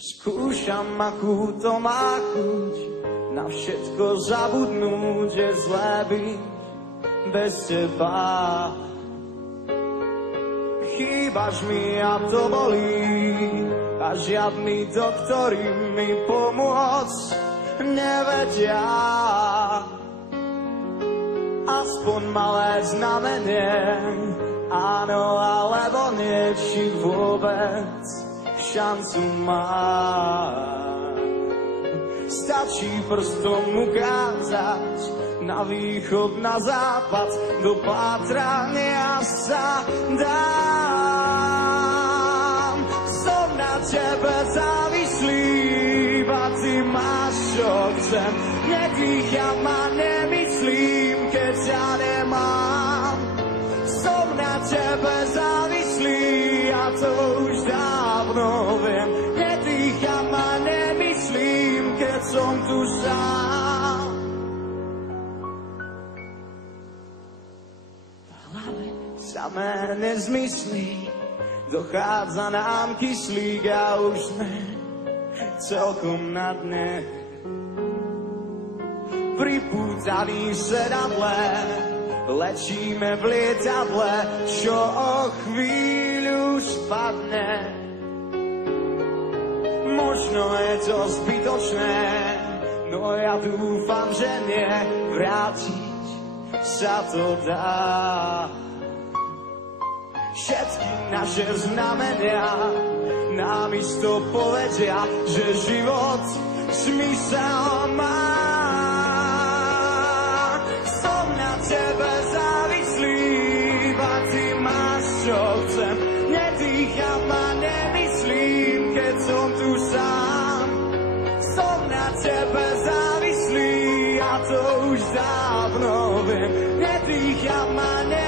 Skúšam, akú to má chuť, na všetko zabudnúť, je zlé byť bez teba. Chýbaš mi a to bolí, a žiadny doktori mi pomôcť nevedia. Aspoň malé znamenie, áno alebo nie, či vôbec šancu mám. Stačí prstom ukázať na východ, na západ, do pátrania sa dám. Som na tebe závislý, iba ty máš, čo chcem. Nedýcham a nemyslím, keď ťa nemám. Som na tebe závislý, a to už dávno viem. Nedýcham a nemyslím, keď som tu sám. V hlave samé nezmysly, dochádza nám kyslík a už sme celkom na dne. Pripútaní sedadle, lečíme v lietadle, čo o chvíľu spadne. Možno je to zbytočné, no ja dúfam, že nie, vrátiť sa to dá. Všetky naše znamenia nám isto povedia, že život zmysel má. Som na tebe závislý, iba ty máš, čo chcem. Nedýcham a nemyslím, keď som tu sám. Som na tebe závislý, a to už dávno viem. Nedýcham a nemyslím,